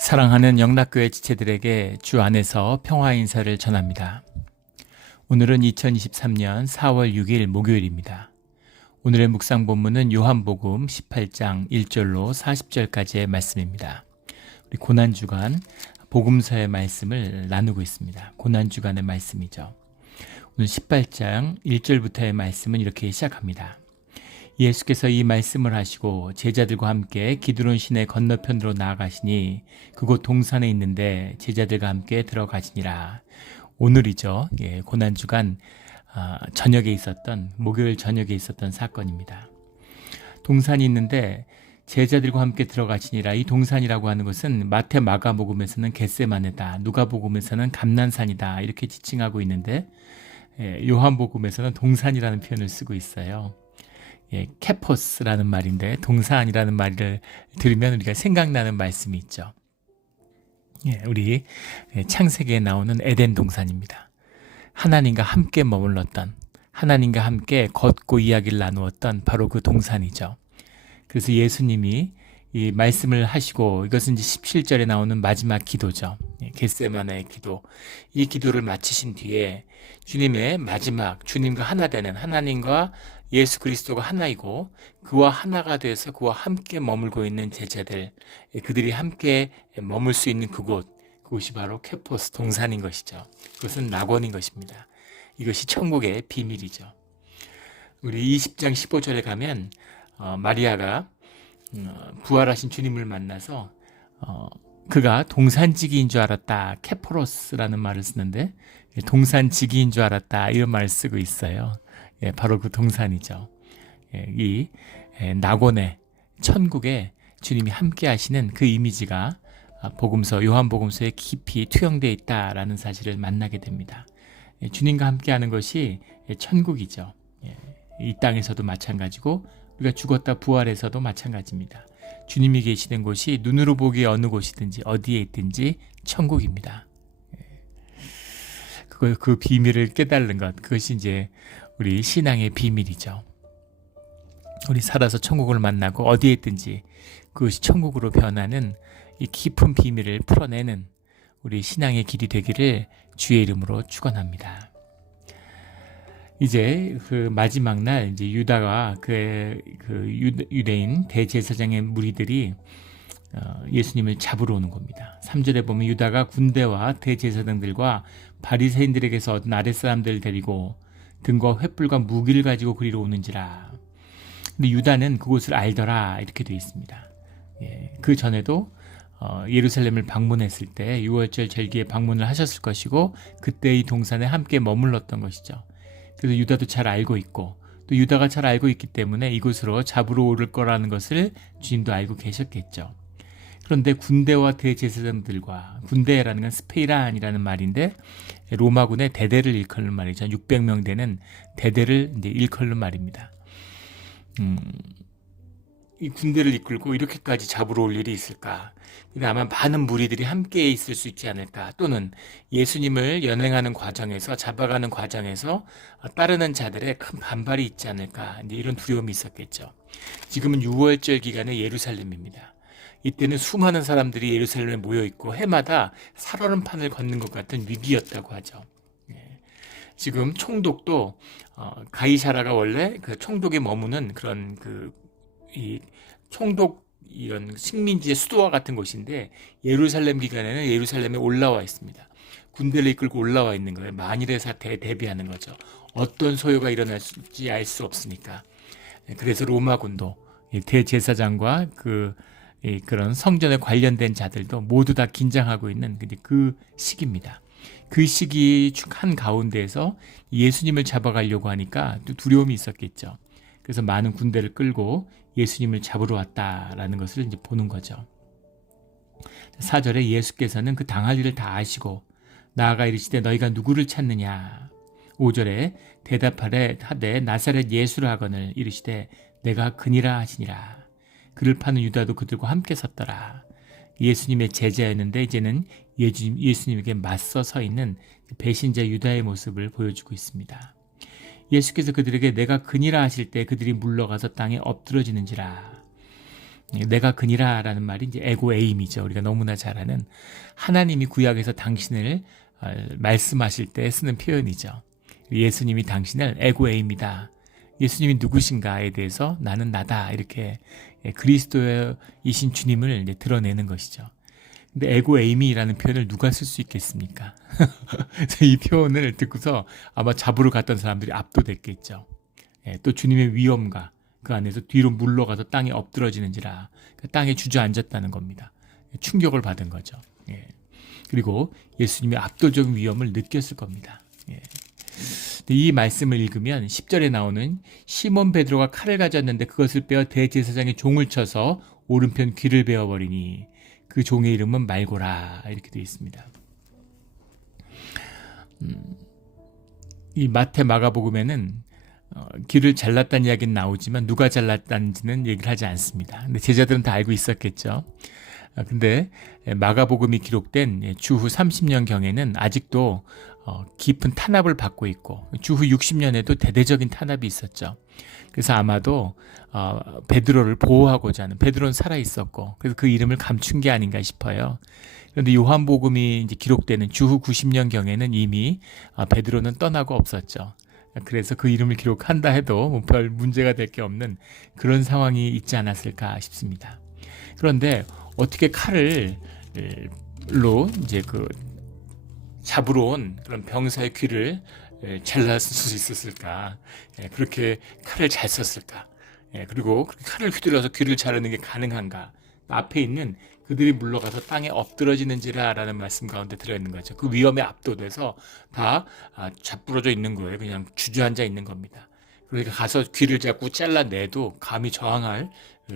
사랑하는 영락교회 지체들에게 주 안에서 평화 인사를 전합니다. 오늘은 2023년 4월 6일 목요일입니다. 오늘의 묵상 본문은 요한복음 18장 1절로 40절까지의 말씀입니다. 우리 고난주간 복음서의 말씀을 나누고 있습니다. 고난주간의 말씀이죠. 오늘 18장 1절부터의 말씀은 이렇게 시작합니다. 예수께서 이 말씀을 하시고 제자들과 함께 기드론 시내 건너편으로 나아가시니 그곳 동산에 있는데 제자들과 함께 들어가시니라. 오늘이죠. 고난주간 저녁에 있었던 목요일 저녁에 있었던 사건입니다. 동산이 있는데 제자들과 함께 들어가시니라. 이 동산이라고 하는 것은 마태 마가복음에서는 겟세마네다, 누가복음에서는 감난산이다 이렇게 지칭하고 있는데 요한복음에서는 동산이라는 표현을 쓰고 있어요. 케포스라는 말인데 동산이라는 말을 들으면 우리가 생각나는 말씀이 있죠. 우리 창세기에 나오는 에덴 동산입니다. 하나님과 함께 머물렀던, 하나님과 함께 걷고 이야기를 나누었던 바로 그 동산이죠. 그래서 예수님이 이 말씀을 하시고, 이것은 이제 17절에 나오는 마지막 기도죠. 겟세마네의 기도. 이 기도를 마치신 뒤에 주님의 마지막, 주님과 하나 되는, 하나님과 예수 그리스도가 하나이고 그와 하나가 돼서 그와 함께 머물고 있는 제자들, 그들이 함께 머물 수 있는 그곳이 바로 케포스 동산인 것이죠. 그것은 낙원인 것입니다. 이것이 천국의 비밀이죠. 우리 20장 15절에 가면 마리아가 부활하신 주님을 만나서 그가 동산지기인 줄 알았다, 케포로스라는 말을 쓰는데 동산지기인 줄 알았다 이런 말을 쓰고 있어요. 바로 그 동산이죠. 이 낙원의 천국에 주님이 함께 하시는 그 이미지가 복음서, 요한복음서에 깊이 투영되어 있다라는 사실을 만나게 됩니다. 주님과 함께 하는 것이 천국이죠. 이 땅에서도 마찬가지고 우리가 죽었다 부활해서도 마찬가지입니다. 주님이 계시는 곳이 눈으로 보기 어느 곳이든지 어디에 있든지 천국입니다. 그 비밀을 깨달는 것, 그것이 이제 우리 신앙의 비밀이죠. 우리 살아서 천국을 만나고 어디에 있든지 그것이 천국으로 변하는 이 깊은 비밀을 풀어내는 우리 신앙의 길이 되기를 주의 이름으로 축원합니다. 이제 그 마지막 날 이제 유다가 그 유대인 대제사장의 무리들이 예수님을 잡으러 오는 겁니다. 3절에 보면 유다가 군대와 대제사장들과 바리새인들에게서 얻은 아랫사람들을 데리고 등과 횃불과 무기를 가지고 그리로 오는지라. 근데 유다는 그곳을 알더라 이렇게 되어 있습니다. 그 전에도 예루살렘을 방문했을 때 6월절 절기에 방문을 하셨을 것이고 그때 이 동산에 함께 머물렀던 것이죠. 그래서 유다도 잘 알고 있고 또 유다가 잘 알고 있기 때문에 이곳으로 잡으러 오를 거라는 것을 주님도 알고 계셨겠죠. 그런데 군대와 대제사장들과, 군대라는 건 스페이란이라는 말인데 로마군의 대대를 일컫는 말이죠. 600명 되는 대대를 이제 일컫는 말입니다. 이 군대를 이끌고 이렇게까지 잡으러 올 일이 있을까? 아마 많은 무리들이 함께 있을 수 있지 않을까? 또는 예수님을 연행하는 과정에서, 잡아가는 과정에서 따르는 자들의 큰 반발이 있지 않을까? 이제 이런 두려움이 있었겠죠. 지금은 6월절 기간의 예루살렘입니다. 이때는 수많은 사람들이 예루살렘에 모여있고 해마다 살얼음판을 걷는 것 같은 위기였다고 하죠. 지금 총독도 가이사라가 원래 그 총독에 머무는 그런 이 총독 이런 식민지의 수도와 같은 곳인데 예루살렘 기간에는 예루살렘에 올라와 있습니다. 군대를 이끌고 올라와 있는 거예요. 만일의 사태에 대비하는 거죠. 어떤 소요가 일어날지 알 수 없으니까. 그래서 로마군도 대제사장과 그런 성전에 관련된 자들도 모두 다 긴장하고 있는 그 시기입니다. 그 시기 한 가운데에서 예수님을 잡아가려고 하니까 또 두려움이 있었겠죠. 그래서 많은 군대를 끌고 예수님을 잡으러 왔다라는 것을 이제 보는 거죠. 4절에 예수께서는 그 당할 일을 다 아시고 나아가 이르시되 너희가 누구를 찾느냐. 5절에 대답하되 하되 나사렛 예수라 하거늘 이르시되 내가 그니라 하시니라. 그를 파는 유다도 그들과 함께 섰더라. 예수님의 제자였는데 이제는 예수님에게 맞서 서 있는 배신자 유다의 모습을 보여주고 있습니다. 예수께서 그들에게 내가 그니라 하실 때 그들이 물러가서 땅에 엎드러지는지라. 내가 그니라라는 말이 이제 에고 에임이죠. 우리가 너무나 잘 아는 하나님이 구약에서 당신을 말씀하실 때 쓰는 표현이죠. 예수님이 당신을 에고 에임이다. 예수님이 누구신가에 대해서 나는 나다. 이렇게 그리스도이신 주님을 이제 드러내는 것이죠. 근데 에고 에이미라는 표현을 누가 쓸 수 있겠습니까? 이 표현을 듣고서 아마 잡으러 갔던 사람들이 압도됐겠죠. 또 주님의 위엄과 그 안에서 뒤로 물러가서 땅에 엎드러지는지라 그 땅에 주저앉았다는 겁니다. 충격을 받은 거죠. 그리고 예수님의 압도적인 위엄을 느꼈을 겁니다. 이 말씀을 읽으면 10절에 나오는 시몬 베드로가 칼을 가졌는데 그것을 빼어 대제사장의 종을 쳐서 오른편 귀를 베어버리니 그 종의 이름은 말고라 이렇게 되어 있습니다. 이 마태 마가복음에는 귀를 잘랐다는 이야기는 나오지만 누가 잘랐다는지는 얘기를 하지 않습니다. 근데 제자들은 다 알고 있었겠죠. 근데 마가복음이 기록된 주후 30년경에는 아직도 깊은 탄압을 받고 있고 주후 60년에도 대대적인 탄압이 있었죠. 그래서 아마도 베드로를 보호하고자 하는, 베드로는 살아 있었고 그래서 그 이름을 감춘 게 아닌가 싶어요. 그런데 요한복음이 이제 기록되는 주후 90년경에는 이미 베드로는 떠나고 없었죠. 그래서 그 이름을 기록한다 해도 뭐 별 문제가 될 게 없는 그런 상황이 있지 않았을까 싶습니다. 그런데 어떻게 칼로 이제 그 잡으러 온 그런 병사의 귀를 잘랐을 수 있었을까? 그렇게 칼을 잘 썼을까? 그리고 그렇게 칼을 휘둘러서 귀를 자르는 게 가능한가? 앞에 있는 그들이 물러가서 땅에 엎드러지는지라 라는 말씀 가운데 들어있는 거죠. 그 위험에 압도돼서 다 잡부러져 있는 거예요. 그냥 주저앉아 있는 겁니다. 그러니까 가서 귀를 잡고 잘라내도 감히 저항할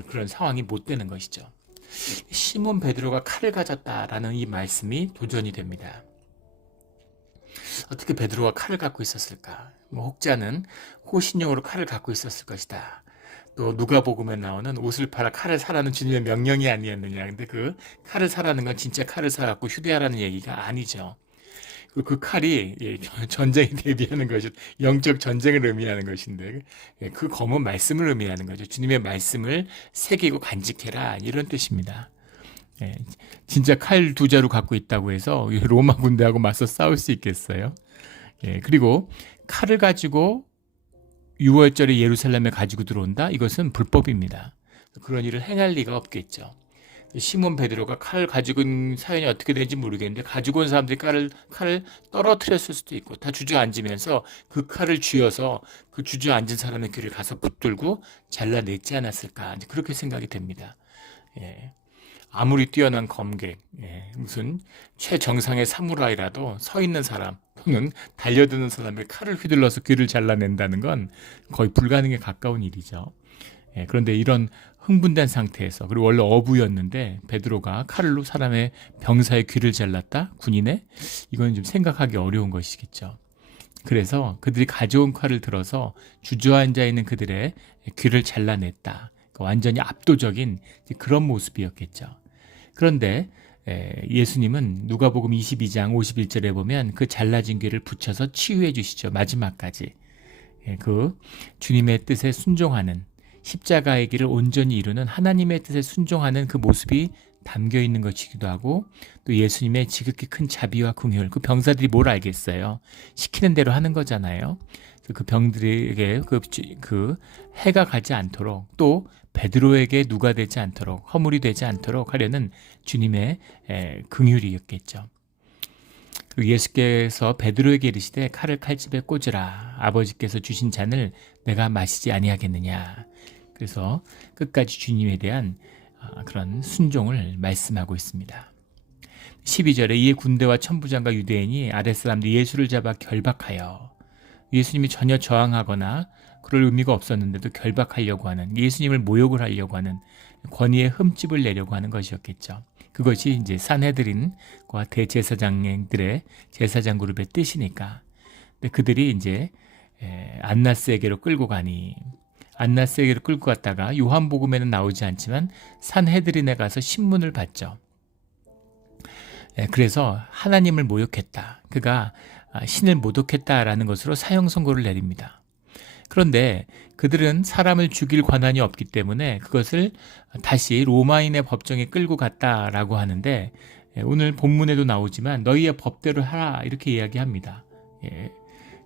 그런 상황이 못 되는 것이죠. 시몬 베드로가 칼을 가졌다라는 이 말씀이 도전이 됩니다. 어떻게 베드로가 칼을 갖고 있었을까? 혹자는 호신용으로 칼을 갖고 있었을 것이다. 또 누가복음에 나오는 옷을 팔아 칼을 사라는 주님의 명령이 아니었느냐. 근데 그 칼을 사라는 건 진짜 칼을 사갖고 휴대하라는 얘기가 아니죠. 그 칼이 전쟁에 대비하는 것이 영적 전쟁을 의미하는 것인데 그 검은 말씀을 의미하는 거죠. 주님의 말씀을 새기고 간직해라 이런 뜻입니다. 진짜 칼 두 자루 갖고 있다고 해서 로마 군대하고 맞서 싸울 수 있겠어요? 그리고 칼을 가지고 6월절에 예루살렘에 가지고 들어온다? 이것은 불법입니다. 그런 일을 행할 리가 없겠죠. 시몬 베드로가 칼을 가지고 있는 사연이 어떻게 되는지 모르겠는데 가지고 온 사람들이 칼을 떨어뜨렸을 수도 있고 다 주저앉으면서 그 칼을 쥐어서 그 주저앉은 사람의 귀를 가서 붙들고 잘라냈지 않았을까 그렇게 생각이 됩니다. 아무리 뛰어난 검객, 무슨 최정상의 사무라이라도 서 있는 사람 또는 달려드는 사람의 칼을 휘둘러서 귀를 잘라낸다는 건 거의 불가능에 가까운 일이죠. 그런데 이런 흥분된 상태에서, 그리고 원래 어부였는데 베드로가 칼로 사람의 병사의 귀를 잘랐다? 군인의? 이건 좀 생각하기 어려운 것이겠죠. 그래서 그들이 가져온 칼을 들어서 주저앉아 있는 그들의 귀를 잘라냈다. 완전히 압도적인 그런 모습이었겠죠. 그런데 예수님은 누가복음 22장 51절에 보면 그 잘라진 귀를 붙여서 치유해 주시죠. 마지막까지. 그 주님의 뜻에 순종하는, 십자가의 길을 온전히 이루는 하나님의 뜻에 순종하는 그 모습이 담겨 있는 것이기도 하고, 또 예수님의 지극히 큰 자비와 긍휼, 그 병사들이 뭘 알겠어요. 시키는 대로 하는 거잖아요. 그 병들에게 그 해가 가지 않도록, 또 베드로에게 누가 되지 않도록, 허물이 되지 않도록 하려는 주님의 긍휼이었겠죠. 그리고 예수께서 베드로에게 이르시되 칼을 칼집에 꽂으라. 아버지께서 주신 잔을 내가 마시지 아니하겠느냐. 그래서 끝까지 주님에 대한 그런 순종을 말씀하고 있습니다. 12절에 이에 군대와 천부장과 유대인이 아랫사람들이 예수를 잡아 결박하여, 예수님이 전혀 저항하거나 그럴 의미가 없었는데도 결박하려고 하는, 예수님을 모욕을 하려고 하는, 권위의 흠집을 내려고 하는 것이었겠죠. 그것이 이제 산헤드린과 대제사장들의 제사장 그룹의 뜻이니까. 근데 그들이 이제 안나스에게로 끌고 가니, 안나스에게로 끌고 갔다가 요한복음에는 나오지 않지만 산헤드린에 가서 신문을 받죠. 그래서 하나님을 모욕했다, 그가 신을 모독했다라는 것으로 사형 선고를 내립니다. 그런데 그들은 사람을 죽일 권한이 없기 때문에 그것을 다시 로마인의 법정에 끌고 갔다라고 하는데, 오늘 본문에도 나오지만 너희의 법대로 하라 이렇게 이야기합니다.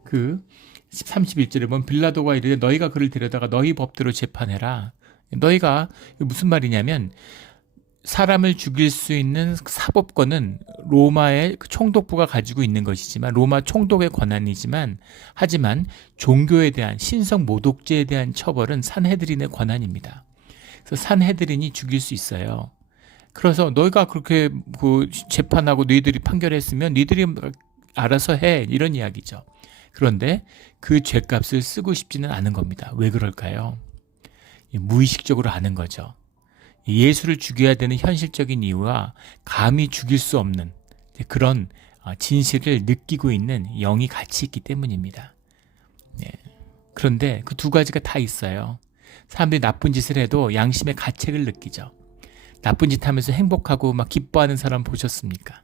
그 31절에 보면 빌라도가 이르되 너희가 그를 데려다가 너희 법대로 재판해라. 너희가 무슨 말이냐면, 사람을 죽일 수 있는 사법권은 로마의 총독부가 가지고 있는 것이지만, 로마 총독의 권한이지만, 하지만 종교에 대한 신성 모독죄에 대한 처벌은 산헤드린의 권한입니다. 그래서 산헤드린이 죽일 수 있어요. 그래서 너희가 그렇게 재판하고 너희들이 판결했으면 너희들이 알아서 해, 이런 이야기죠. 그런데 그 죄값을 쓰고 싶지는 않은 겁니다. 왜 그럴까요? 무의식적으로 아는 거죠. 예수를 죽여야 되는 현실적인 이유와 감히 죽일 수 없는 그런 진실을 느끼고 있는 영이 같이 있기 때문입니다. 그런데 그 두 가지가 다 있어요. 사람들이 나쁜 짓을 해도 양심의 가책을 느끼죠. 나쁜 짓 하면서 행복하고 막 기뻐하는 사람 보셨습니까?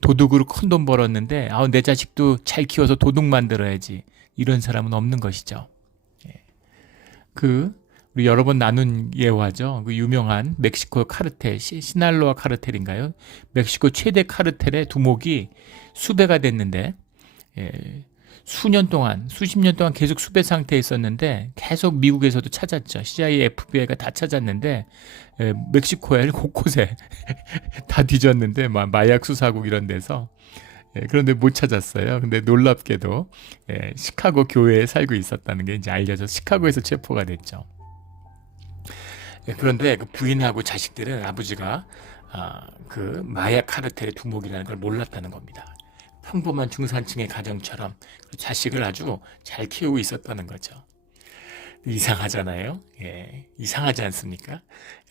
도둑으로 큰 돈 벌었는데 내 자식도 잘 키워서 도둑 만들어야지, 이런 사람은 없는 것이죠. 우리 여러 번 나눈 예화죠. 그 유명한 멕시코 카르텔, 시날로아 카르텔인가요? 멕시코 최대 카르텔의 두목이 수배가 됐는데, 수십 년 동안 계속 수배 상태에 있었는데, 계속 미국에서도 찾았죠. CIA, FBI가 다 찾았는데, 멕시코에 곳곳에 다 뒤졌는데, 마약 수사국 이런 데서. 그런데 못 찾았어요. 근데 놀랍게도 시카고 교회에 살고 있었다는 게 이제 알려져서 시카고에서 체포가 됐죠. 그런데 그 부인하고 자식들은 아버지가 그 마약 카르텔의 두목이라는 걸 몰랐다는 겁니다. 평범한 중산층의 가정처럼 자식을 아주 잘 키우고 있었다는 거죠. 이상하잖아요. 이상하지 않습니까?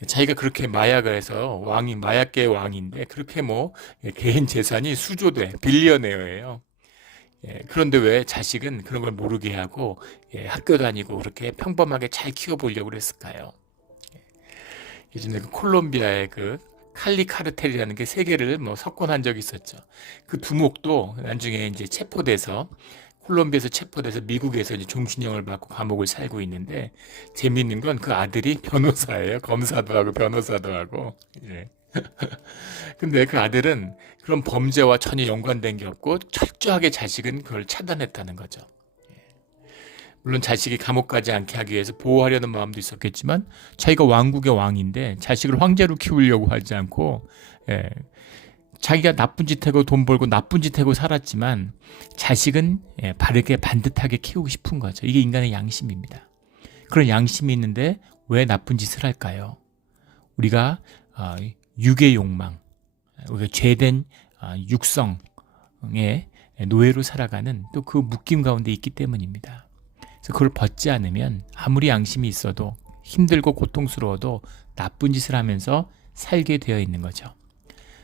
자기가 그렇게 마약을 해서 마약계의 왕인데, 그렇게 개인 재산이 수조대, 빌리어네어예요. 그런데 왜 자식은 그런 걸 모르게 하고 학교 다니고 그렇게 평범하게 잘 키워보려고 그랬을까요? 예전에 그 콜롬비아의 그 칼리 카르텔이라는 게 세계를 석권한 적이 있었죠. 그 두목도 나중에 이제 콜롬비아에서 체포돼서 미국에서 이제 종신형을 받고 감옥을 살고 있는데, 재미있는 건 그 아들이 변호사예요. 검사도 하고 변호사도 하고. 근데 그 아들은 그런 범죄와 전혀 연관된 게 없고 철저하게 자식은 그걸 차단했다는 거죠. 물론 자식이 감옥 가지 않게 하기 위해서 보호하려는 마음도 있었겠지만, 자기가 왕국의 왕인데 자식을 황제로 키우려고 하지 않고, 자기가 나쁜 짓 하고 돈 벌고 나쁜 짓 하고 살았지만 자식은 바르게 반듯하게 키우고 싶은 거죠. 이게 인간의 양심입니다. 그런 양심이 있는데 왜 나쁜 짓을 할까요? 우리가 육의 욕망, 우리가 죄된 육성의 노예로 살아가는 또 그 묶임 가운데 있기 때문입니다. 그래서 그걸 벗지 않으면 아무리 양심이 있어도 힘들고 고통스러워도 나쁜 짓을 하면서 살게 되어 있는 거죠.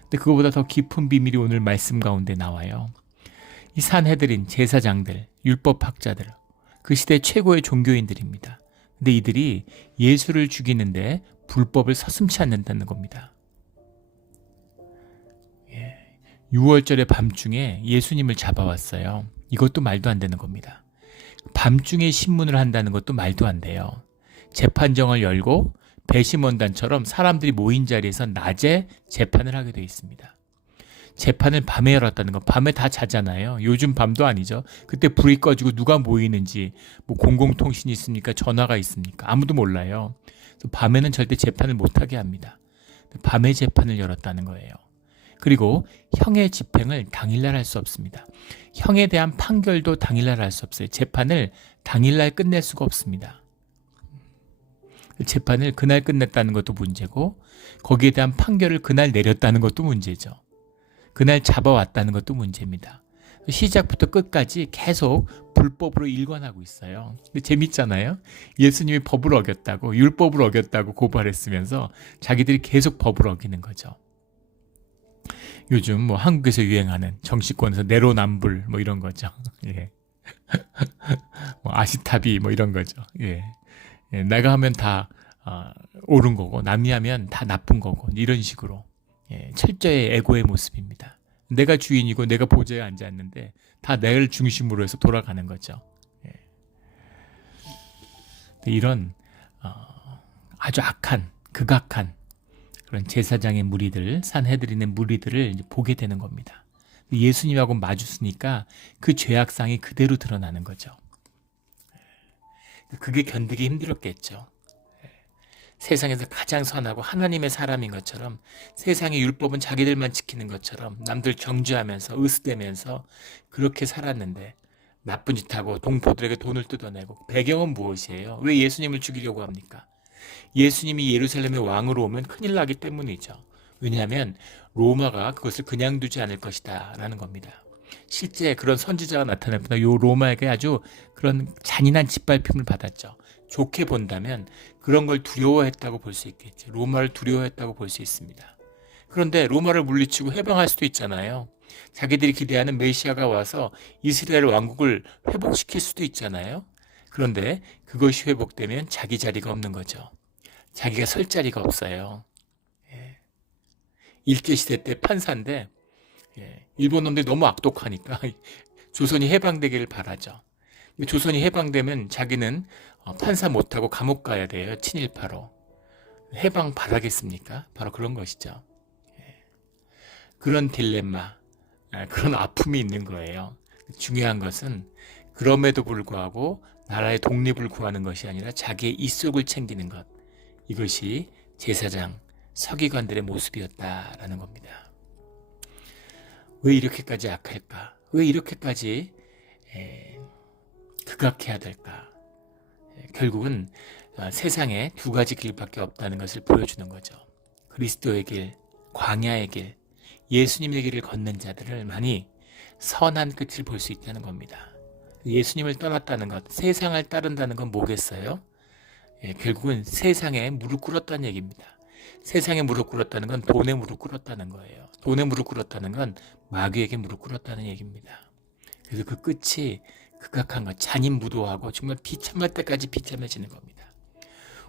근데 그거보다 더 깊은 비밀이 오늘 말씀 가운데 나와요. 이 산헤드린, 제사장들, 율법학자들, 그 시대 최고의 종교인들입니다. 근데 이들이 예수를 죽이는데 불법을 서슴지 않는다는 겁니다. 6월절의 밤중에 예수님을 잡아왔어요. 이것도 말도 안 되는 겁니다. 밤중에 신문을 한다는 것도 말도 안 돼요. 재판정을 열고 배심원단처럼 사람들이 모인 자리에서 낮에 재판을 하게 되어 있습니다. 재판을 밤에 열었다는 거, 밤에 다 자잖아요. 요즘 밤도 아니죠. 그때 불이 꺼지고 누가 모이는지, 공공통신이 있습니까? 전화가 있습니까? 아무도 몰라요. 그래서 밤에는 절대 재판을 못하게 합니다. 밤에 재판을 열었다는 거예요. 그리고 형의 집행을 당일날 할 수 없습니다. 형에 대한 판결도 당일날 할 수 없어요. 재판을 당일날 끝낼 수가 없습니다. 재판을 그날 끝냈다는 것도 문제고, 거기에 대한 판결을 그날 내렸다는 것도 문제죠. 그날 잡아왔다는 것도 문제입니다. 시작부터 끝까지 계속 불법으로 일관하고 있어요. 재밌잖아요. 예수님이 법을 어겼다고, 율법을 어겼다고 고발했으면서 자기들이 계속 법을 어기는 거죠. 요즘 한국에서 유행하는 정치권에서 내로남불 이런 거죠. 아시타비 이런 거죠. 내가 하면 다 옳은 거고 남이 하면 다 나쁜 거고, 이런 식으로 철저히 에고의 모습입니다. 내가 주인이고 내가 보좌에 앉았는데 다 나를 중심으로 해서 돌아가는 거죠. 이런 아주 악한, 극악한 그런 제사장의 무리들, 산헤드린의 무리들을 이제 보게 되는 겁니다. 예수님하고 마주쓰니까 그 죄악상이 그대로 드러나는 거죠. 그게 견디기 힘들었겠죠. 세상에서 가장 선하고 하나님의 사람인 것처럼, 세상의 율법은 자기들만 지키는 것처럼 남들 정죄하면서 으스대면서 그렇게 살았는데, 나쁜 짓하고 동포들에게 돈을 뜯어내고, 배경은 무엇이에요? 왜 예수님을 죽이려고 합니까? 예수님이 예루살렘의 왕으로 오면 큰일 나기 때문이죠. 왜냐하면 로마가 그것을 그냥 두지 않을 것이다 라는 겁니다. 실제 그런 선지자가 나타납니다. 요 로마에게 아주 그런 잔인한 짓밟힘을 받았죠. 좋게 본다면 그런 걸 두려워했다고 볼 수 있겠죠. 로마를 두려워했다고 볼 수 있습니다. 그런데 로마를 물리치고 해방할 수도 있잖아요. 자기들이 기대하는 메시아가 와서 이스라엘 왕국을 회복시킬 수도 있잖아요. 그런데 그것이 회복되면 자기 자리가 없는 거죠. 자기가 설 자리가 없어요. 일제시대 때 판사인데 일본 놈들이 너무 악독하니까 조선이 해방되기를 바라죠. 조선이 해방되면 자기는 판사 못하고 감옥 가야 돼요. 친일파로. 해방 바라겠습니까? 바로 그런 것이죠. 그런 딜레마, 그런 아픔이 있는 거예요. 중요한 것은 그럼에도 불구하고 나라의 독립을 구하는 것이 아니라 자기의 입속을 챙기는 것. 이것이 제사장, 서기관들의 모습이었다라는 겁니다. 왜 이렇게까지 악할까? 왜 이렇게까지 극악해야 될까? 결국은 세상에 두 가지 길밖에 없다는 것을 보여주는 거죠. 그리스도의 길, 광야의 길, 예수님의 길을 걷는 자들을 많이 선한 끝을 볼 수 있다는 겁니다. 예수님을 떠났다는 것, 세상을 따른다는 건 뭐겠어요? 결국은 세상에 무릎 꿇었다는 얘기입니다. 세상에 무릎 꿇었다는 건 돈에 무릎 꿇었다는 거예요. 돈에 무릎 꿇었다는 건 마귀에게 무릎 꿇었다는 얘기입니다. 그래서 그 끝이 극악한 것, 잔인무도하고 정말 비참할 때까지 비참해지는 겁니다.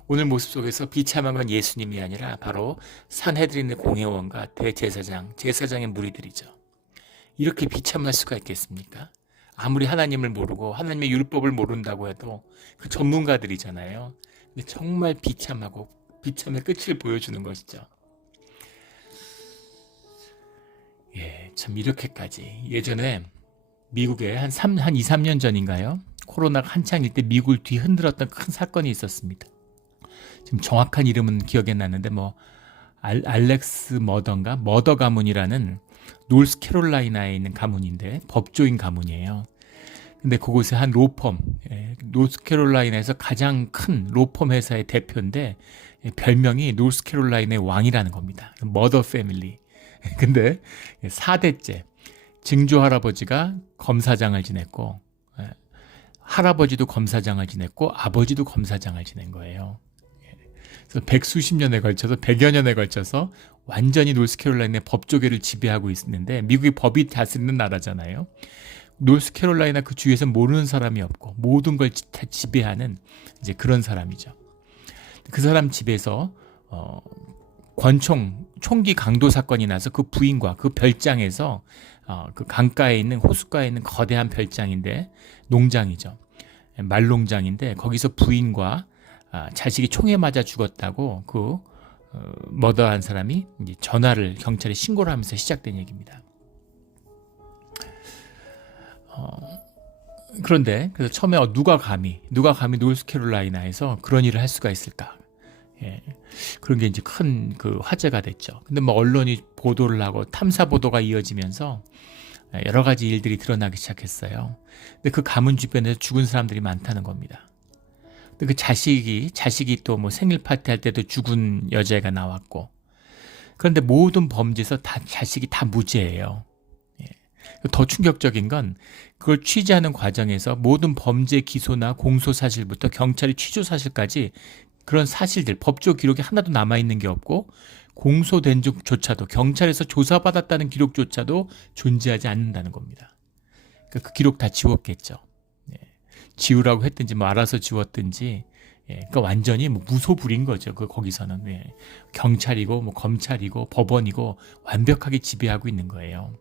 오늘 모습 속에서 비참한 건 예수님이 아니라 바로 산헤드린의 공회원과 대제사장, 제사장의 무리들이죠. 이렇게 비참할 수가 있겠습니까? 아무리 하나님을 모르고 하나님의 율법을 모른다고 해도 그 전문가들이잖아요. 근데 정말 비참하고 비참의 끝을 보여주는 것이죠. 참 이렇게까지. 예전에 미국에 한 2, 3년 전인가요? 코로나가 한창일 때 미국을 뒤흔들었던 큰 사건이 있었습니다. 지금 정확한 이름은 기억이 안 나는데 알렉스 머더 가문이라는 노스캐롤라이나에 있는 가문인데 법조인 가문이에요. 근데 그곳에 한 로펌, 노스캐롤라이나에서 가장 큰 로펌 회사의 대표인데 별명이 노스캐롤라이나의 왕이라는 겁니다. 머더 패밀리. 근데 4대째 증조 할아버지가 검사장을 지냈고 할아버지도 검사장을 지냈고 아버지도 검사장을 지낸 거예요. 그래서 백수십 년에 걸쳐서 100여 년에 걸쳐서 완전히 노스캐롤라이나의 법조계를 지배하고 있는데 미국이 법이 다스리는 나라잖아요. 노스캐롤라이나 그 주위에서 모르는 사람이 없고 모든 걸 다 지배하는 이제 그런 사람이죠. 그 사람 집에서 총기 강도 사건이 나서 그 부인과 그 별장에서 그 강가에 있는 호숫가에 있는 거대한 별장인데 농장이죠. 말농장인데 거기서 부인과 자식이 총에 맞아 죽었다고 그 머더한 사람이 이제 전화를 경찰에 신고를 하면서 시작된 얘기입니다. 그런데 그래서 처음에 누가 감히 노스캐롤라이나에서 그런 일을 할 수가 있을까? 그런 게 이제 큰 그 화제가 됐죠. 근데 언론이 보도를 하고 탐사 보도가 이어지면서 여러 가지 일들이 드러나기 시작했어요. 근데 그 가문 주변에서 죽은 사람들이 많다는 겁니다. 근데 그 자식이 또 생일 파티 할 때도 죽은 여자애가 나왔고, 그런데 모든 범죄에서 다 자식이 다 무죄예요. 더 충격적인 건 그걸 취재하는 과정에서 모든 범죄 기소나 공소 사실부터 경찰의 취조 사실까지 그런 사실들, 법조 기록이 하나도 남아있는 게 없고 공소된 적조차도 경찰에서 조사받았다는 기록조차도 존재하지 않는다는 겁니다. 그러니까 그 기록 다 지웠겠죠. 지우라고 했든지 알아서 지웠든지 그러니까 완전히 무소불위인 거죠. 거기서는 경찰이고 검찰이고 법원이고 완벽하게 지배하고 있는 거예요.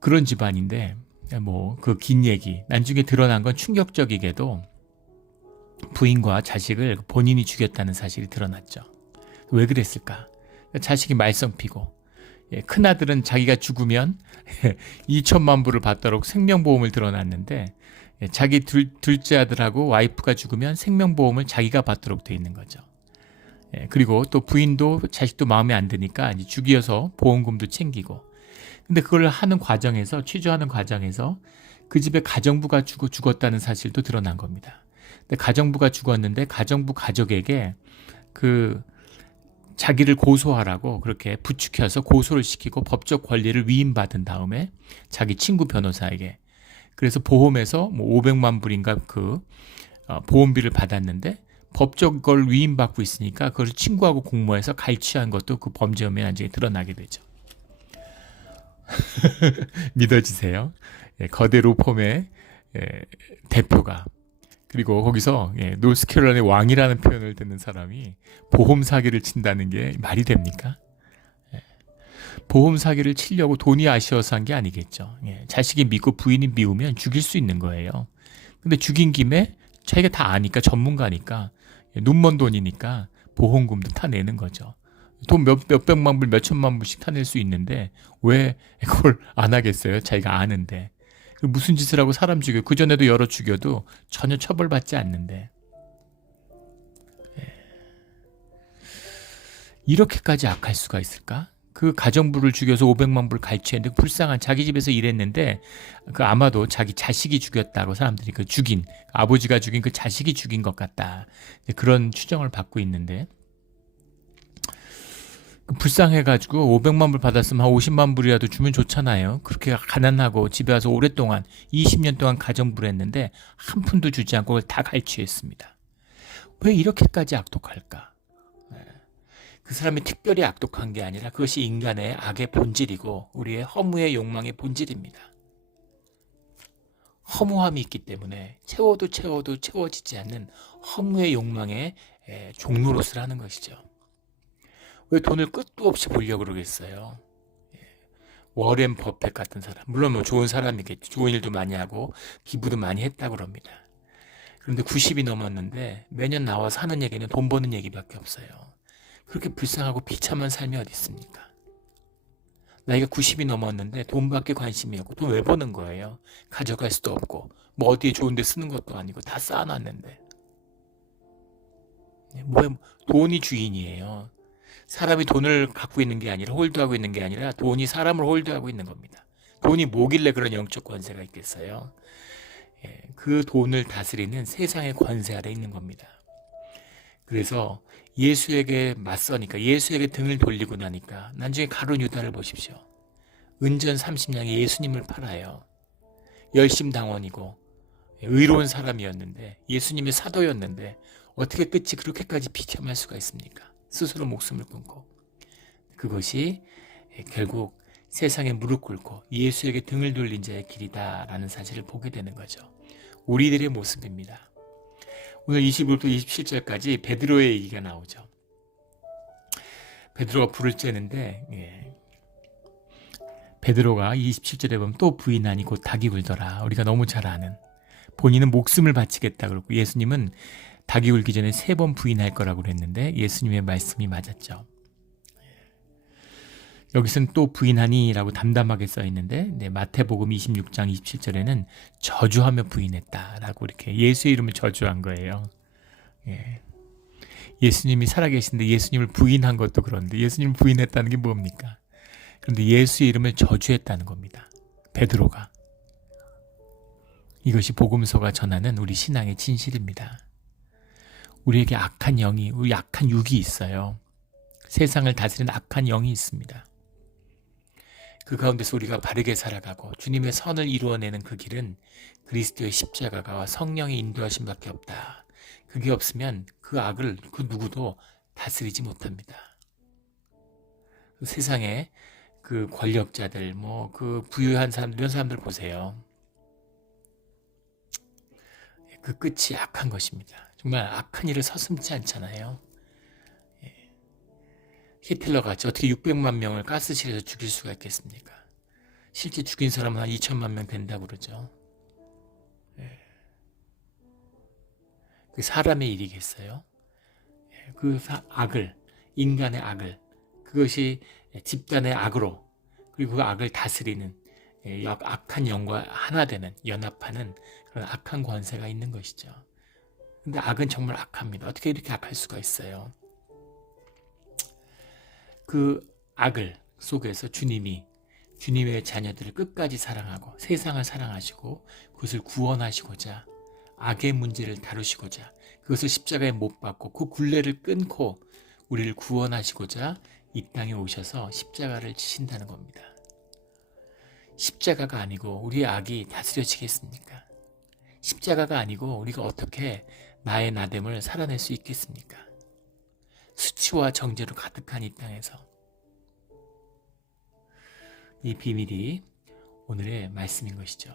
그런 집안인데 뭐 그 긴 얘기 나중에 드러난 건 충격적이게도 부인과 자식을 본인이 죽였다는 사실이 드러났죠. 왜 그랬을까? 자식이 말썽피고 큰아들은 자기가 죽으면 2천만 불을 받도록 생명보험을 들어놨는데 자기 둘째 아들하고 와이프가 죽으면 생명보험을 자기가 받도록 돼 있는 거죠. 그리고 또 부인도 자식도 마음에 안 드니까 이제 죽여서 보험금도 챙기고. 근데 그걸 하는 과정에서 취조하는 과정에서 그 집에 가정부가 죽었다는 사실도 드러난 겁니다. 근데 가정부가 죽었는데 가정부 가족에게 그 자기를 고소하라고 그렇게 부추겨서 고소를 시키고 법적 권리를 위임받은 다음에 자기 친구 변호사에게 그래서 보험에서 뭐 500만 불인가 그 보험비를 받았는데 법적 걸 위임받고 있으니까 그걸 친구하고 공모해서 갈취한 것도 그 범죄 혐의 나중에 드러나게 되죠. 믿어지세요? 거대 로펌의 대표가 그리고 거기서 노스캐롤라이나의 왕이라는 표현을 듣는 사람이 보험 사기를 친다는 게 말이 됩니까? 보험 사기를 치려고 돈이 아쉬워서 한 게 아니겠죠. 자식이 믿고 부인이 미우면 죽일 수 있는 거예요. 근데 죽인 김에 자기가 다 아니까 전문가니까 눈먼 돈이니까 보험금도 타내는 거죠. 돈 몇백만 불, 몇천만 불씩 타낼 수 있는데 왜 그걸 안 하겠어요? 자기가 아는데. 무슨 짓을 하고 사람 죽여? 그전에도 여러 죽여도 전혀 처벌받지 않는데. 이렇게까지 악할 수가 있을까? 그 가정부를 죽여서 500만 불 갈취했는데 불쌍한 자기 집에서 일했는데 그 아마도 자기 자식이 죽였다고 사람들이 그 죽인 아버지가 죽인 그 자식이 죽인 것 같다. 그런 추정을 받고 있는데 불쌍해가지고 500만 불 받았으면 한 50만 불이라도 주면 좋잖아요. 그렇게 가난하고 집에 와서 오랫동안 20년 동안 가정부를 했는데 한 푼도 주지 않고 그걸 다 갈취했습니다. 왜 이렇게까지 악독할까? 그 사람이 특별히 악독한 게 아니라 그것이 인간의 악의 본질이고 우리의 허무의 욕망의 본질입니다. 허무함이 있기 때문에 채워도 채워지지 않는 허무의 욕망의 종노릇을 하는 것이죠. 왜 돈을 끝도 없이 벌려고 그러겠어요? 워렌 버핏 같은 사람, 물론 뭐 좋은 사람이겠죠. 좋은 일도 많이 하고 기부도 많이 했다고 그럽니다. 그런데 90이 넘었는데 매년 나와서 하는 얘기는 돈 버는 얘기밖에 없어요. 그렇게 불쌍하고 비참한 삶이 어디 있습니까? 나이가 90이 넘었는데 돈밖에 관심이 없고 돈 왜 버는 거예요? 가져갈 수도 없고 뭐 어디에 좋은 데 쓰는 것도 아니고 다 쌓아놨는데. 돈이 주인이에요. 사람이 돈을 갖고 있는 게 아니라 홀드하고 있는 게 아니라 돈이 사람을 홀드하고 있는 겁니다. 돈이 뭐길래 그런 영적 권세가 있겠어요? 그 돈을 다스리는 세상의 권세 아래 있는 겁니다. 그래서 예수에게 맞서니까 예수에게 등을 돌리고 나니까 나중에 가룟 유다를 보십시오. 은전 30냥에 예수님을 팔아요. 열심당원이고 의로운 사람이었는데 예수님의 사도였는데 어떻게 끝이 그렇게까지 비참할 수가 있습니까? 스스로 목숨을 끊고. 그것이 결국 세상에 무릎 꿇고 예수에게 등을 돌린 자의 길이다라는 사실을 보게 되는 거죠. 우리들의 모습입니다. 오늘 21부터 27절까지 베드로의 얘기가 나오죠. 베드로가 불을 쬐는데 베드로가 27절에 보면 또 부인하니 곧 닭이 울더라. 우리가 너무 잘 아는. 본인은 목숨을 바치겠다 그러고 예수님은 닭이 울기 전에 3번 부인할 거라고 그랬는데 예수님의 말씀이 맞았죠. 여기서는 또 부인하니라고 담담하게 써 있는데 마태복음 26장 27절에는 저주하며 부인했다라고 이렇게 예수의 이름을 저주한 거예요. 예수님이 살아계신데 예수님을 부인한 것도 그런데 예수님을 부인했다는 게 뭡니까? 그런데 예수의 이름을 저주했다는 겁니다. 베드로가. 이것이 복음서가 전하는 우리 신앙의 진실입니다. 우리에게 악한 영이, 우리 악한 육이 있어요. 세상을 다스리는 악한 영이 있습니다. 그 가운데서 우리가 바르게 살아가고 주님의 선을 이루어내는 그 길은 그리스도의 십자가와 성령의 인도하심밖에 없다. 그게 없으면 그 악을 그 누구도 다스리지 못합니다. 세상에 그 권력자들, 그 부유한 사람들, 이런 사람들 보세요. 그 끝이 악한 것입니다. 정말 악한 일을 서슴지 않잖아요. 히틀러 같이 어떻게 600만 명을 가스실에서 죽일 수가 있겠습니까? 실제 죽인 사람은 한 2천만 명 된다고 그러죠. 예. 그 사람의 일이겠어요? 예. 그 악을, 인간의 악을, 그것이 집단의 악으로, 그리고 그 악을 다스리는 악한 영과 하나 되는, 연합하는 그런 악한 권세가 있는 것이죠. 근데 악은 정말 악합니다. 어떻게 이렇게 악할 수가 있어요? 그 악을 속에서 주님의 자녀들을 끝까지 사랑하고 세상을 사랑하시고 그것을 구원하시고자 악의 문제를 다루시고자 그것을 십자가에 못 박고 그 굴레를 끊고 우리를 구원하시고자 이 땅에 오셔서 십자가를 지신다는 겁니다. 십자가가 아니고 우리의 악이 다스려지겠습니까? 십자가가 아니고 우리가 어떻게 나의 나됨을 살아낼 수 있겠습니까? 수치와 정죄로 가득한 이 땅에서. 이 비밀이 오늘의 말씀인 것이죠.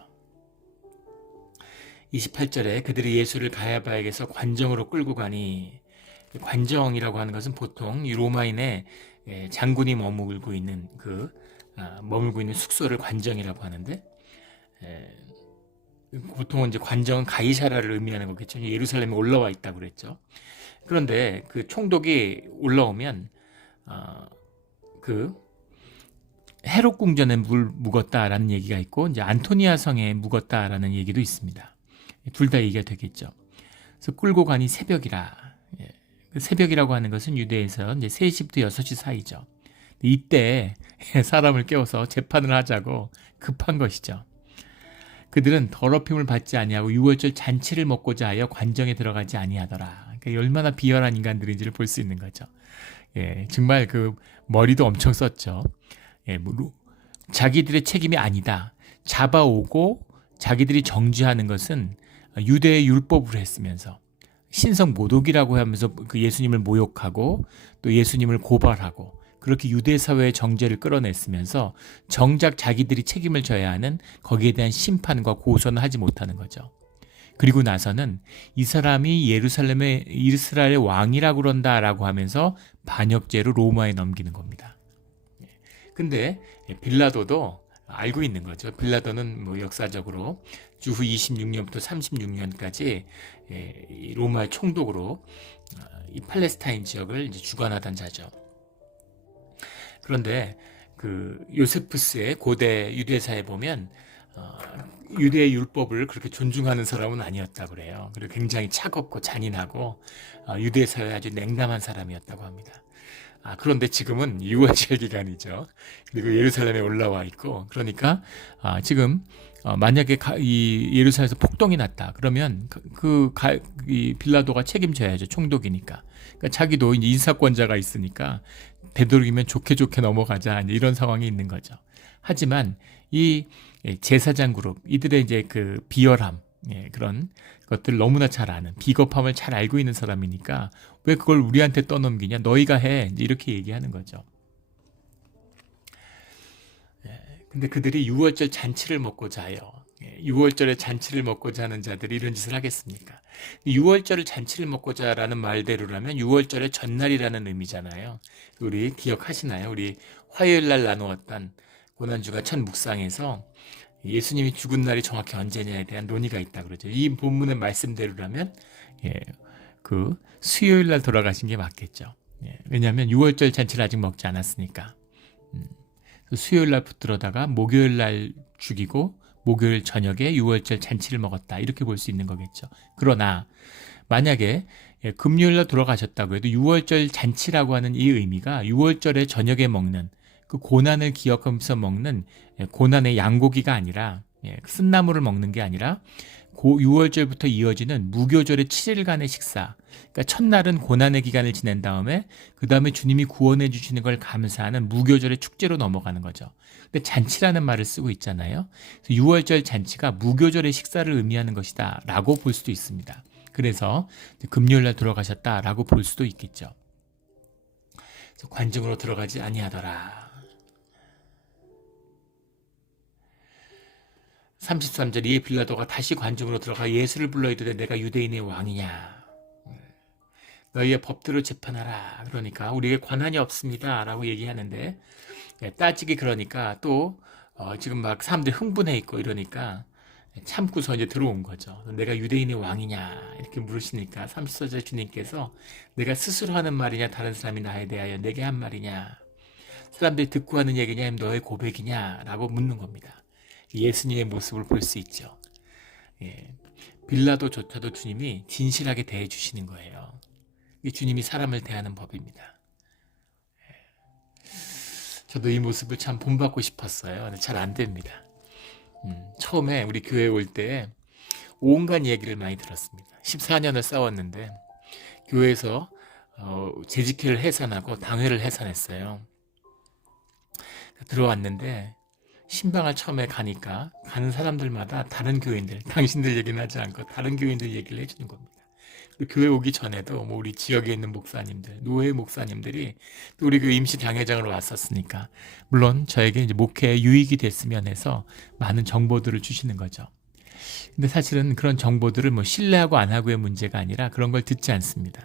28절에 그들이 예수를 가야바에게서 관정으로 끌고 가니, 관정이라고 하는 것은 보통 이 로마인의 장군이 머물고 있는 숙소를 관정이라고 하는데, 보통은 이제 관정은 가이사라를 의미하는 거겠죠. 예루살렘에 올라와 있다고 그랬죠. 그런데 그 총독이 올라오면 그 헤롯 궁전에 묵었다라는 얘기가 있고 이제 안토니아 성에 묵었다라는 얘기도 있습니다. 둘 다 얘기가 되겠죠. 그래서 끌고 가니 새벽이라. 그 새벽이라고 하는 것은 유대에서 이제 3시부터 6시 사이죠. 이때 사람을 깨워서 재판을 하자고 급한 것이죠. 그들은 더럽힘을 받지 아니하고 유월절 잔치를 먹고자 하여 관정에 들어가지 아니하더라. 그러니까 얼마나 비열한 인간들인지를 볼 수 있는 거죠. 정말 그 머리도 엄청 썼죠. 자기들의 책임이 아니다. 잡아오고 자기들이 정죄하는 것은 유대의 율법으로 했으면서 신성 모독이라고 하면서 그 예수님을 모욕하고 또 예수님을 고발하고 그렇게 유대 사회의 정죄를 끌어냈으면서 정작 자기들이 책임을 져야 하는 거기에 대한 심판과 고소는 하지 못하는 거죠. 그리고 나서는 이 사람이 예루살렘의 이스라엘의 왕이라고 그런다라고 하면서 반역죄로 로마에 넘기는 겁니다. 근데 빌라도도 알고 있는 거죠. 빌라도는 역사적으로 주후 26년부터 36년까지 로마의 총독으로 이 팔레스타인 지역을 이제 주관하던 자죠. 그런데 그 요세푸스의 고대 유대사에 보면 유대의 율법을 그렇게 존중하는 사람은 아니었다고 그래요. 그리고 굉장히 차갑고 잔인하고 유대 사회에 아주 냉담한 사람이었다고 합니다. 그런데 지금은 유월절 기간이죠. 그리고 예루살렘에 올라와 있고, 그러니까 지금 만약에 이 예루살렘에서 폭동이 났다 그러면 이 빌라도가 책임져야죠. 총독이니까. 그러니까 자기도 이제 인사권자가 있으니까 되도록이면 좋게 넘어가자 이런 상황이 있는 거죠. 하지만 이 제사장 그룹 이들의 이제 그 비열함, 그런 것들 너무나 잘 아는, 비겁함을 잘 알고 있는 사람이니까 왜 그걸 우리한테 떠넘기냐, 너희가 해, 이렇게 얘기하는 거죠. 근데 그들이 유월절 잔치를 먹고자 해요. 유월절에 잔치를 먹고자 하는 자들이 이런 짓을 하겠습니까? 유월절을 잔치를 먹고자라는 말대로라면 유월절의 전날이라는 의미잖아요. 우리 기억하시나요? 우리 화요일 날 나누었던 고난주가 첫 묵상에서 예수님이 죽은 날이 정확히 언제냐에 대한 논의가 있다 그러죠. 이 본문의 말씀대로라면 그 수요일 날 돌아가신 게 맞겠죠. 왜냐하면 유월절 잔치를 아직 먹지 않았으니까. 수요일 날 붙들어다가 목요일 날 죽이고 목요일 저녁에 유월절 잔치를 먹었다, 이렇게 볼 수 있는 거겠죠. 그러나 만약에 금요일 날 돌아가셨다고 해도 유월절 잔치라고 하는 이 의미가 유월절에 저녁에 먹는 그 고난을 기억하면서 먹는 고난의 양고기가 아니라, 쓴나물을 먹는 게 아니라 6월절부터 이어지는 무교절의 7일간의 식사. 그러니까 첫날은 고난의 기간을 지낸 다음에 그 다음에 주님이 구원해 주시는 걸 감사하는 무교절의 축제로 넘어가는 거죠. 근데 잔치라는 말을 쓰고 있잖아요. 그래서 6월절 잔치가 무교절의 식사를 의미하는 것이다 라고 볼 수도 있습니다. 그래서 금요일날 돌아가셨다라고 볼 수도 있겠죠. 그래서 관중으로 들어가지 아니하더라. 33절, 이에 빌라도가 다시 관중으로 들어가 예수를 불러 이르되 내가 유대인의 왕이냐, 너희의 법대로 재판하라. 그러니까 우리에게 권한이 없습니다 라고 얘기하는데, 따지기 그러니까 또 지금 막 사람들이 흥분해 있고 이러니까 참고서 이제 들어온 거죠. 내가 유대인의 왕이냐 이렇게 물으시니까 30절에 주님께서 내가 스스로 하는 말이냐 다른 사람이 나에 대하여 내게 한 말이냐 사람들이 듣고 하는 얘기냐 아니면 너의 고백이냐 라고 묻는 겁니다. 예수님의 모습을 볼 수 있죠. 예. 빌라도조차도 주님이 진실하게 대해 주시는 거예요. 이게 주님이 사람을 대하는 법입니다. 저도 이 모습을 참 본받고 싶었어요. 근데 잘 안 됩니다. 처음에 우리 교회에 올 때 온갖 얘기를 많이 들었습니다. 14년을 싸웠는데 교회에서 재직회를 해산하고 당회를 해산했어요. 들어왔는데 신방을 처음에 가니까 가는 사람들마다 다른 교인들, 당신들 얘기는 하지 않고 다른 교인들 얘기를 해주는 겁니다. 교회 오기 전에도 뭐 우리 지역에 있는 목사님들, 노회 목사님들이 또 우리 교회 임시 당회장으로 왔었으니까 물론 저에게 이제 목회에 유익이 됐으면 해서 많은 정보들을 주시는 거죠. 근데 사실은 그런 정보들을 뭐 신뢰하고 안 하고의 문제가 아니라 그런 걸 듣지 않습니다.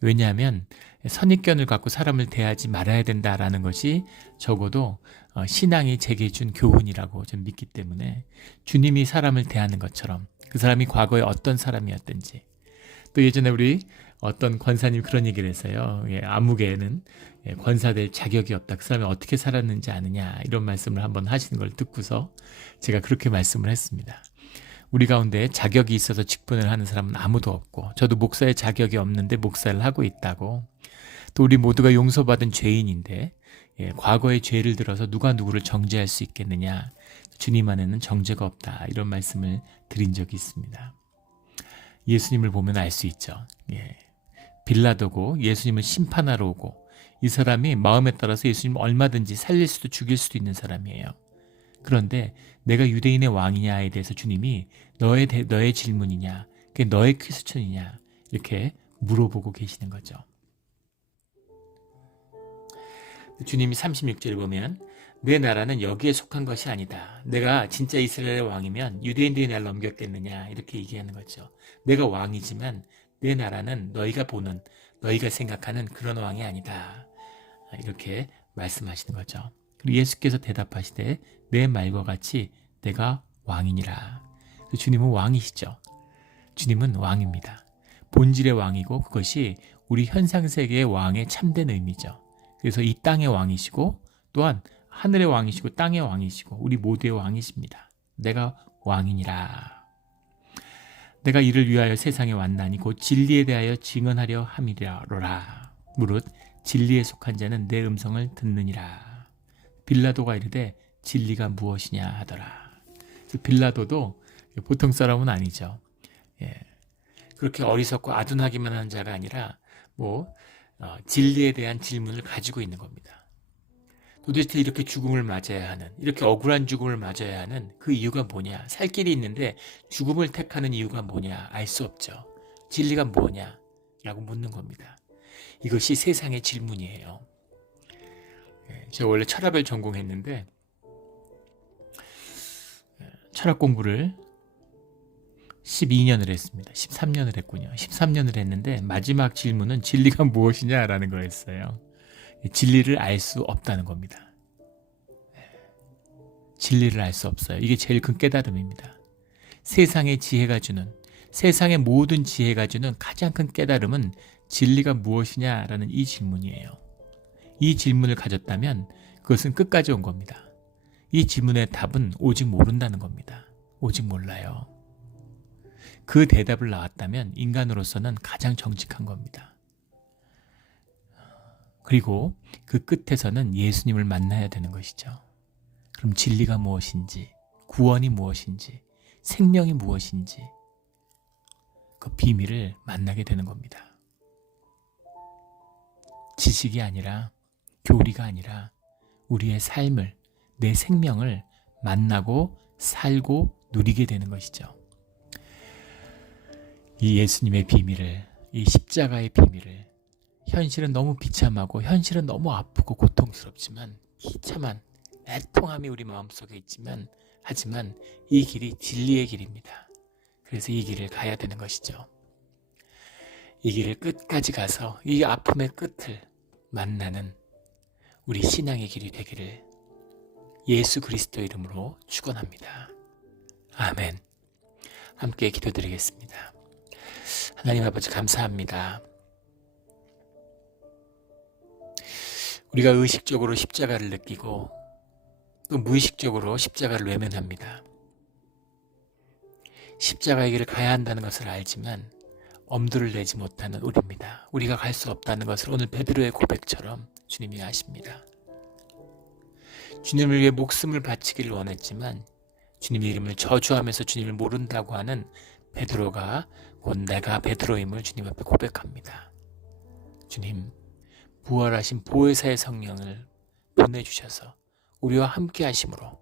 왜냐하면 선입견을 갖고 사람을 대하지 말아야 된다라는 것이 적어도 신앙이 제게 준 교훈이라고 좀 믿기 때문에 주님이 사람을 대하는 것처럼 그 사람이 과거에 어떤 사람이었든지 또 예전에 우리 어떤 권사님 그런 얘기를 했어요. 아무개는 권사될 자격이 없다. 그 사람이 어떻게 살았는지 아느냐 이런 말씀을 한번 하시는 걸 듣고서 제가 그렇게 말씀을 했습니다. 우리 가운데 자격이 있어서 직분을 하는 사람은 아무도 없고 저도 목사의 자격이 없는데 목사를 하고 있다고 또 우리 모두가 용서받은 죄인인데 과거의 죄를 들어서 누가 누구를 정죄할 수 있겠느냐 주님 안에는 정죄가 없다 이런 말씀을 드린 적이 있습니다. 예수님을 보면 알 수 있죠. 빌라도고 예수님을 심판하러 오고 이 사람이 마음에 따라서 예수님을 얼마든지 살릴 수도 죽일 수도 있는 사람이에요. 그런데 내가 유대인의 왕이냐에 대해서 주님이 너의 질문이냐 그게 너의 퀘스천이냐 이렇게 물어보고 계시는 거죠. 주님이 36절을 보면 내 나라는 여기에 속한 것이 아니다. 내가 진짜 이스라엘의 왕이면 유대인들이 나를 넘겼겠느냐 이렇게 얘기하는 거죠. 내가 왕이지만 내 나라는 너희가 보는 너희가 생각하는 그런 왕이 아니다. 이렇게 말씀하시는 거죠. 그리고 예수께서 대답하시되 내 말과 같이 내가 왕이니라. 주님은 왕이시죠. 주님은 왕입니다. 본질의 왕이고 그것이 우리 현상세계의 왕의 참된 의미죠. 그래서 이 땅의 왕이시고 또한 하늘의 왕이시고 땅의 왕이시고 우리 모두의 왕이십니다. 내가 왕이니라. 내가 이를 위하여 세상에 왔나니 곧 진리에 대하여 증언하려 함이로라. 무릇 진리에 속한 자는 내 음성을 듣느니라. 빌라도가 이르되 진리가 무엇이냐 하더라. 빌라도도 보통 사람은 아니죠. 그렇게 어리석고 아둔하기만 한 자가 아니라 진리에 대한 질문을 가지고 있는 겁니다. 도대체 이렇게 죽음을 맞아야 하는, 이렇게 억울한 죽음을 맞아야 하는 그 이유가 뭐냐? 살 길이 있는데 죽음을 택하는 이유가 뭐냐? 알 수 없죠. 진리가 뭐냐? 라고 묻는 겁니다. 이것이 세상의 질문이에요. 제가 원래 철학을 전공했는데 철학 공부를 12년을 했습니다. 13년을 했군요. 13년을 했는데 마지막 질문은 진리가 무엇이냐라는 거였어요. 진리를 알 수 없다는 겁니다. 진리를 알 수 없어요. 이게 제일 큰 깨달음입니다. 세상의 지혜가 주는, 세상의 모든 지혜가 주는 가장 큰 깨달음은 진리가 무엇이냐라는 이 질문이에요. 이 질문을 가졌다면 그것은 끝까지 온 겁니다. 이 질문의 답은 오직 모른다는 겁니다. 오직 몰라요. 그 대답을 나왔다면 인간으로서는 가장 정직한 겁니다. 그리고 그 끝에서는 예수님을 만나야 되는 것이죠. 그럼 진리가 무엇인지, 구원이 무엇인지, 생명이 무엇인지 그 비밀을 만나게 되는 겁니다. 지식이 아니라, 교리가 아니라 우리의 삶을, 내 생명을 만나고 살고 누리게 되는 것이죠. 이 예수님의 비밀을, 이 십자가의 비밀을, 현실은 너무 비참하고 현실은 너무 아프고 고통스럽지만 비참한 애통함이 우리 마음속에 있지만 하지만 이 길이 진리의 길입니다. 그래서 이 길을 가야 되는 것이죠. 이 길을 끝까지 가서 이 아픔의 끝을 만나는 우리 신앙의 길이 되기를 예수 그리스도 이름으로 축원합니다. 아멘. 함께 기도드리겠습니다. 하나님 아버지 감사합니다. 우리가 의식적으로 십자가를 느끼고 또 무의식적으로 십자가를 외면합니다. 십자가의 길을 가야 한다는 것을 알지만 엄두를 내지 못하는 우리입니다. 우리가 갈 수 없다는 것을 오늘 베드로의 고백처럼 주님이 아십니다. 주님을 위해 목숨을 바치기를 원했지만 주님의 이름을 저주하면서 주님을 모른다고 하는 베드로가 곧 내가 베드로임을 주님 앞에 고백합니다. 주님, 부활하신 보혜사의 성령을 보내주셔서 우리와 함께 하심으로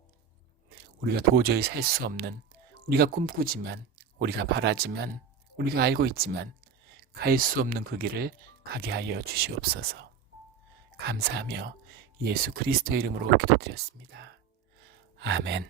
우리가 도저히 살 수 없는, 우리가 꿈꾸지만, 우리가 바라지만, 우리가 알고 있지만 갈 수 없는 그 길을 가게 하여 주시옵소서. 감사하며 예수 그리스도의 이름으로 기도드렸습니다. 아멘.